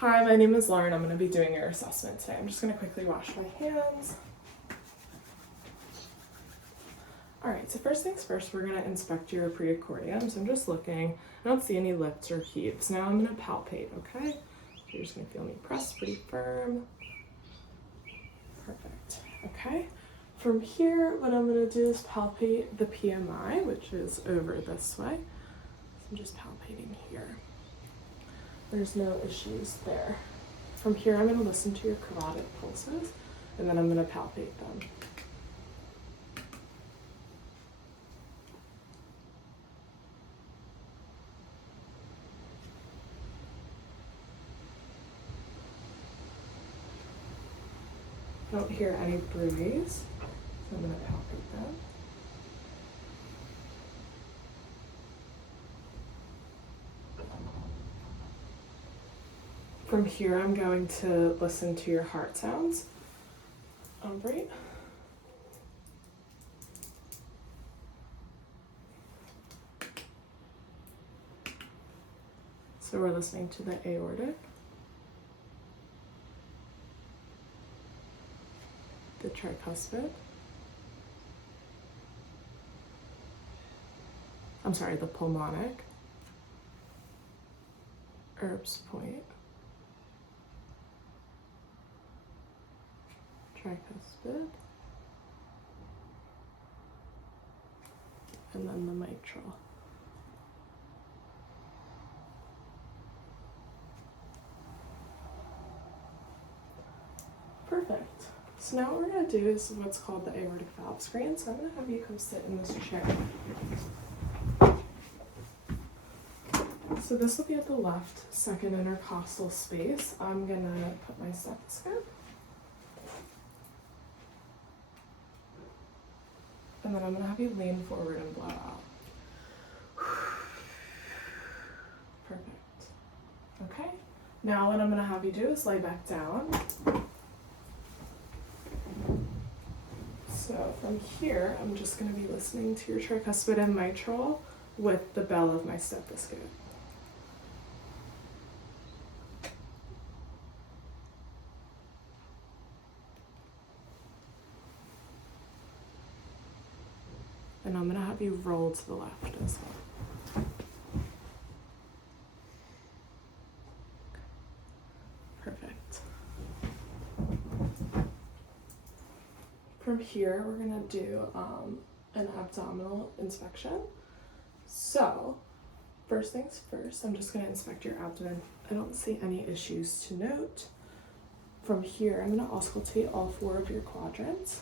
Hi, my name is Lauren. I'm going to be doing your assessment today. I'm just going to quickly wash my hands. Alright, so first things first, we're going to inspect your precordium. So I'm just looking. I don't see any lifts or heaves. Now I'm going to palpate, okay? So you're just going to feel me press pretty firm. Perfect. Okay. From here, what I'm going to do is palpate the PMI, which is over this way. So I'm just palpating here. There's no issues there. From here, I'm going to listen to your carotid pulses, and then I'm going to palpate them. I don't hear any bruise, so I'm going to palpate them. From here, I'm going to listen to your heart sounds. Right. So we're listening to the aortic, the tricuspid, the pulmonic, Erb's point, tricuspid, and then the mitral. Perfect. So now what we're going to do is what's called the aortic valve screen. So I'm going to have you come sit in this chair. So this will be at the left second intercostal space. I'm going to put my stethoscope. And then I'm going to have you lean forward and blow out. Perfect. Okay. Now what I'm going to have you do is lay back down. So from here, I'm just going to be listening to your tricuspid and mitral with the bell of my stethoscope. And I'm going to have you roll to the left as well. Perfect. From here, we're going to do an abdominal inspection. So, first things first, I'm just going to inspect your abdomen. I don't see any issues to note. From here, I'm going to auscultate all 4 of your quadrants.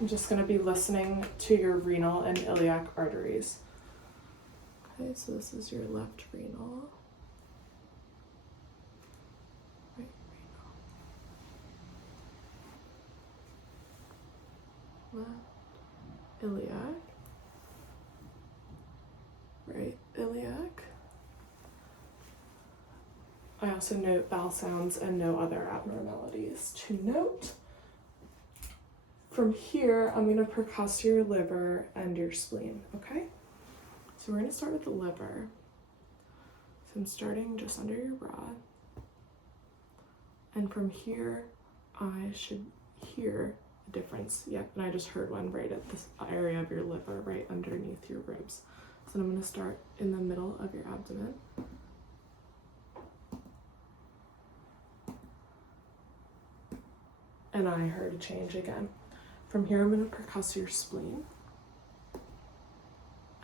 I'm just going to be listening to your renal and iliac arteries. Okay, so this is your left renal. Right renal. Left iliac. Right iliac. I also note bowel sounds and no other abnormalities to note. From here, I'm going to percuss your liver and your spleen, okay? So we're going to start with the liver. So I'm starting just under your rod. And from here, I should hear a difference. Yep, and I just heard one right at this area of your liver, right underneath your ribs. So I'm going to start in the middle of your abdomen. And I heard a change again. From here, I'm going to percuss your spleen.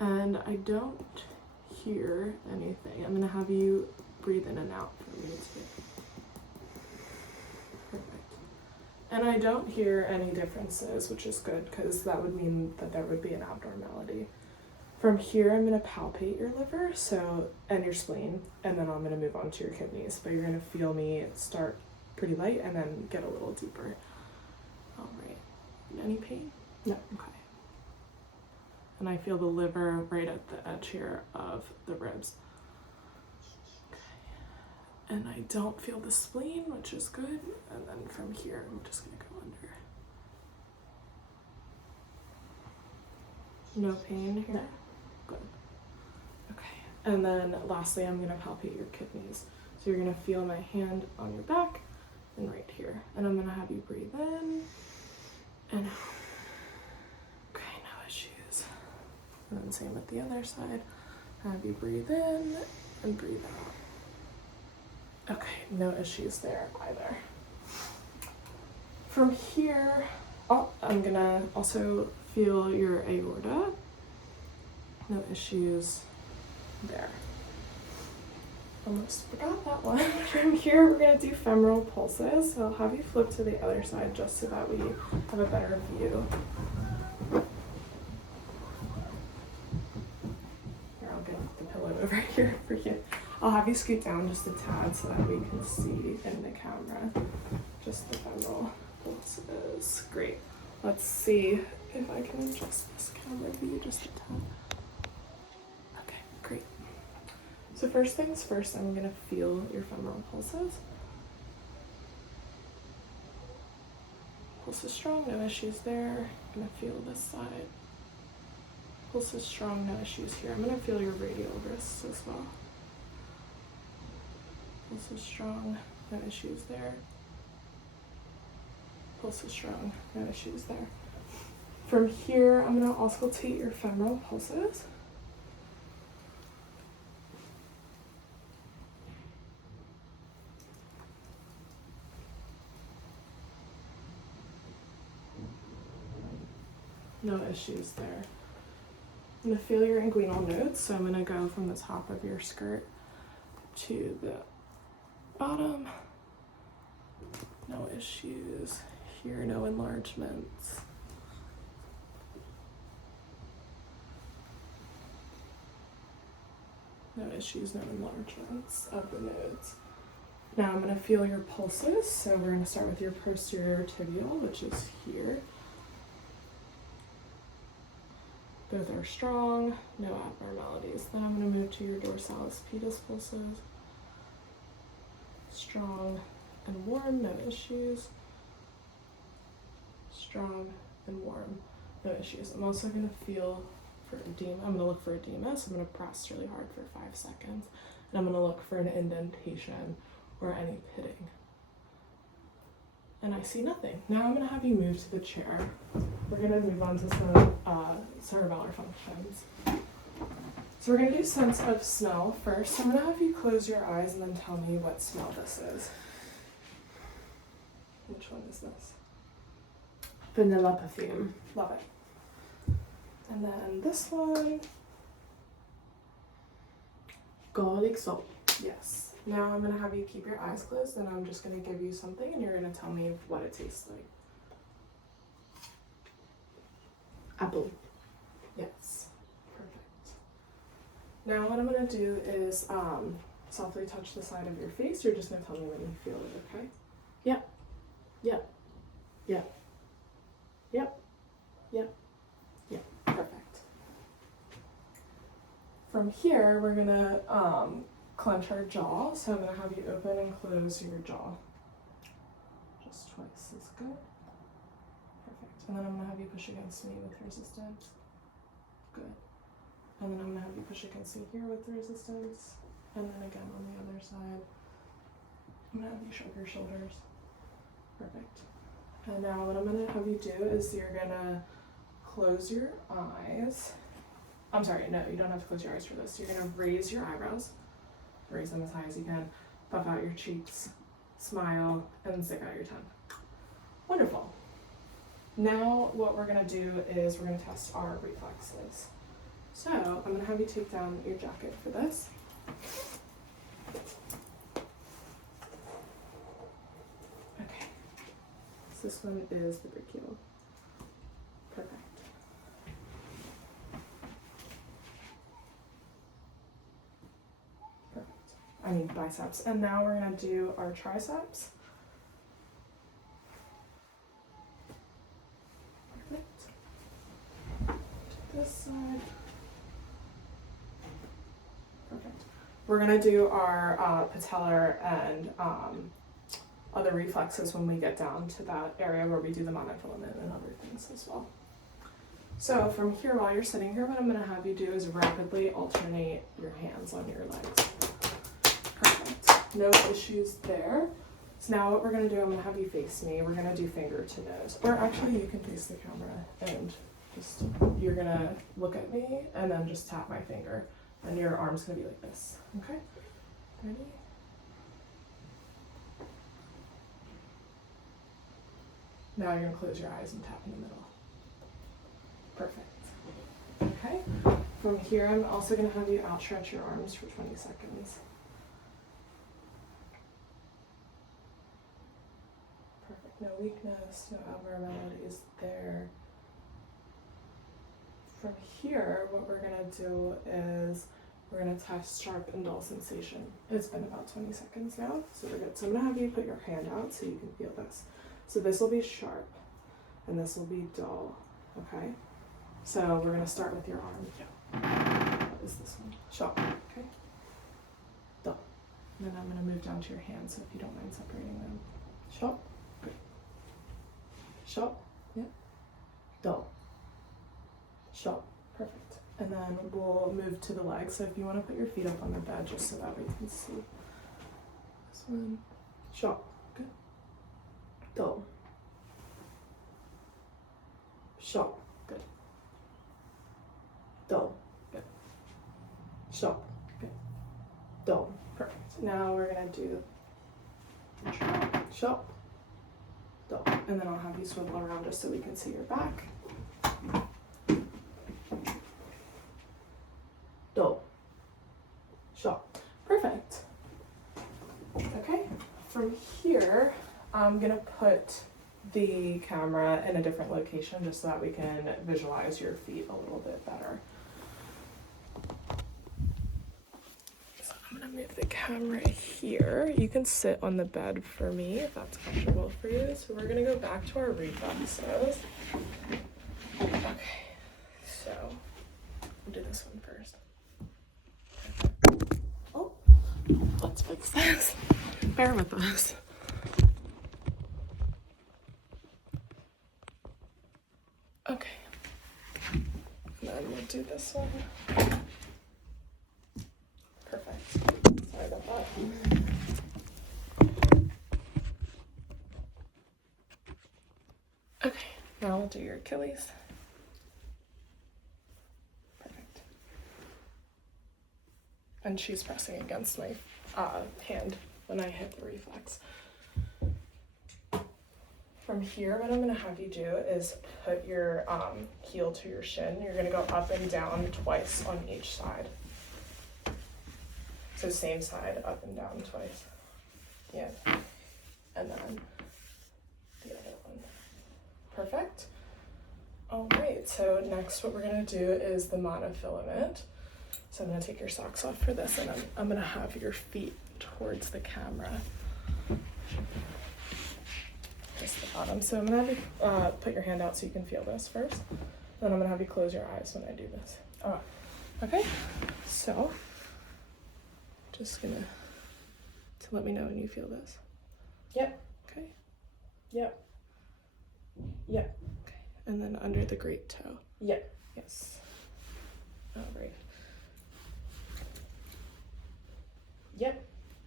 And I don't hear anything. I'm going to have you breathe in and out for me too. Perfect. And I don't hear any differences, which is good because that would mean that there would be an abnormality. From here, I'm going to palpate your liver and your spleen, and then I'm going to move on to your kidneys. But you're going to feel me start pretty light and then get a little deeper. All right. Any pain? No. Okay. And I feel the liver right at the edge here of the ribs. Okay. And I don't feel the spleen, which is good. And then from here, I'm just going to go under. No pain here? No. Good. Okay. And then lastly, I'm gonna palpate your kidneys. So you're gonna feel my hand on your back and right here. And I'm gonna have you breathe in and out. Okay, no issues. And then same with the other side. Have you breathe in and breathe out. Okay, no issues there either. From here, I'm gonna also feel your aorta. No issues there. Almost forgot that one. From here, we're gonna do femoral pulses. So I'll have you flip to the other side just so that we have a better view. Here, I'll get the pillow over here for you. I'll have you scoot down just a tad so that we can see in the camera just the femoral pulses. Great. Let's see if I can adjust this camera view just a tad. Okay, great. So first things first, I'm gonna feel your femoral pulses. Pulse is strong, no issues there. I'm gonna feel this side. Pulse is strong, no issues here. I'm gonna feel your radial wrists as well. Pulse is strong, no issues there. Pulse is strong, no issues there. From here, I'm gonna auscultate your femoral pulses. No issues there. I'm gonna feel your inguinal nodes, so I'm gonna go from the top of your skirt to the bottom. No issues here, no enlargements. No issues, no enlargements of the nodes. Now I'm gonna feel your pulses, so we're gonna start with your posterior tibial, which is here. Both are strong, no abnormalities. Then I'm going to move to your dorsalis pedis pulses. Strong and warm, no issues. Strong and warm, no issues. I'm also going to feel for edema. I'm going to look for edema, so I'm going to press really hard for 5 seconds. And I'm going to look for an indentation or any pitting. And I see nothing. Now I'm going to have you move to the chair. We're going to move on to some cerebellar functions. So we're going to do sense of smell first. I'm going to have you close your eyes and then tell me what smell this is. Which one is this? Vanilla perfume. Love it. And then this one. Garlic salt. Yes. Now I'm going to have you keep your eyes closed and I'm just going to give you something and you're going to tell me what it tastes like. Apple. Yes. Perfect. Now what I'm going to do is softly touch the side of your face. You're just going to tell me when you feel it, okay? Yep. Yep. Yep. Yep. Yep. Yep. Perfect. From here, we're going to clench our jaw. So I'm going to have you open and close your jaw. Just twice is good. Perfect. And then I'm going to have you push against me with resistance. Good. And then I'm going to have you push against me here with resistance. And then again on the other side. I'm going to have you shrug your shoulders. Perfect. And now what I'm going to have you do is you're going to close your eyes. I'm sorry, no, you don't have to close your eyes for this. You're going to raise your eyebrows. Raise them as high as you can. Puff out your cheeks. Smile. And then stick out your tongue. Wonderful. Now what we're going to do is we're going to test our reflexes. So I'm going to have you take down your jacket for this. Okay. So this one is the brachial. Perfect. Perfect. I need biceps. And now we're going to do our triceps. Perfect. To this side. Perfect. We're going to do our patellar and other reflexes when we get down to that area where we do the monofilament and other things as well. So from here, while you're sitting here, what I'm gonna have you do is rapidly alternate your hands on your legs. Perfect. No issues there. So now what we're gonna do, I'm gonna have you face me. We're gonna do finger to nose. Or actually you can face the camera and just, you're gonna look at me and then just tap my finger. And your arm's gonna be like this, okay? Ready? Now you're gonna close your eyes and tap in the middle. Perfect. Okay. From here, I'm also gonna have you outstretch your arms for 20 seconds. Perfect. No weakness, no abnormalities there. From here, what we're gonna do is we're gonna test sharp and dull sensation. It's been about 20 seconds now, so we're good. So I'm gonna have you put your hand out so you can feel this. So this will be sharp and this will be dull, okay? So we're gonna start with your arm. What is this one? Sharp, okay? Dull. And then I'm gonna move down to your hand, so if you don't mind separating them. Sharp. Good. Sharp. Yeah. Dull. Sharp. Perfect. And then we'll move to the legs. So if you want to put your feet up on the bed just so that we can see. This one. Sharp. Good. Dull. Sharp. Good. Dull. Good. Sharp. Good. Dull. Perfect. Now we're going to do sharp. Dull. And then I'll have you swivel around just so we can see your back. Dull. Sharp. Perfect. Okay. From here, I'm going to put the camera in a different location just so that we can visualize your feet a little bit better. So I'm going to move the camera here. You can sit on the bed for me if that's comfortable for you. So we're going to go back to our reflexes. Okay. So we'll do this one first. Oh, let's fix this. Bear with us. Okay. And then we'll do this one. Perfect. Sorry about that. Okay, now we'll do your Achilles. Perfect. And she's pressing against my hand when I hit the reflex. From here, what I'm going to have you do is put your heel to your shin. You're going to go up and down twice on each side. So same side, up and down twice. Yeah. And then the other one. Perfect. All right, so next what we're going to do is the monofilament. So I'm going to take your socks off for this, and I'm going to have your feet towards the camera. Just the bottom. So I'm going to have you put your hand out so you can feel this first. Then I'm going to have you close your eyes when I do this. Okay, so just going to let me know when you feel this. Yep. Okay. Yep. Yep. Okay. And then under the great toe. Yep. Yes. All right. Yep.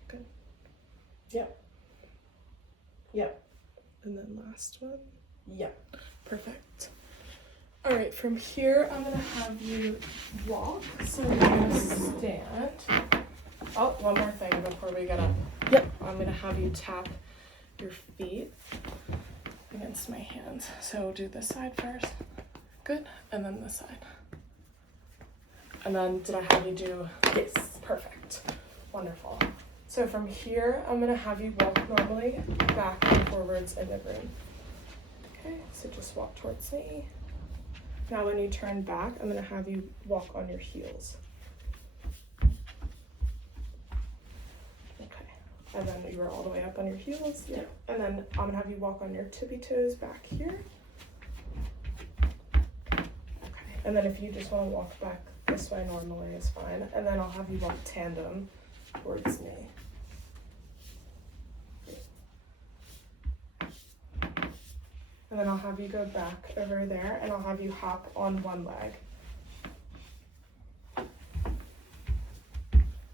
Good. Yep. Yep. And then last one. Yep. Perfect. All right, from here, I'm gonna have you walk. So you're gonna stand. Oh, one more thing before we get up. Yep. I'm gonna have you tap your feet against my hands. So do this side first. Good. And then this side. And then did I have you do? Yes. Perfect. Wonderful. So from here, I'm gonna have you walk normally back and forwards in the room. Okay, so just walk towards me. Now when you turn back, I'm gonna have you walk on your heels. Okay, and then you were all the way up on your heels. Yeah. And then I'm gonna have you walk on your tippy toes back here. Okay, and then if you just wanna walk back this way normally is fine. And then I'll have you walk tandem towards me. And then I'll have you go back over there and I'll have you hop on one leg.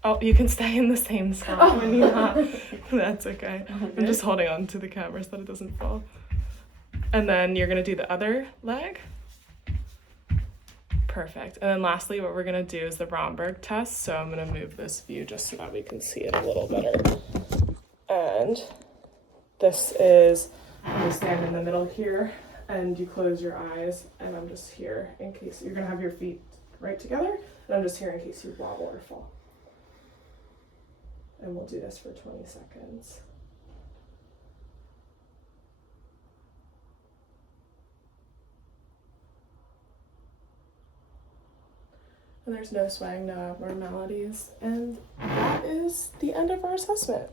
Oh, you can stay in the same spot when you hop. That's okay. I'm just holding on to the camera so that it doesn't fall. And then you're gonna do the other leg. Perfect. And then lastly, what we're gonna do is the Romberg test. So I'm gonna move this view just so that we can see it a little better. And this is, I'm gonna stand in the middle here and you close your eyes and I'm just here in case you're gonna have your feet right together and I'm just here in case you wobble or fall. And we'll do this for 20 seconds. And there's no swaying, no abnormalities. And that is the end of our assessment.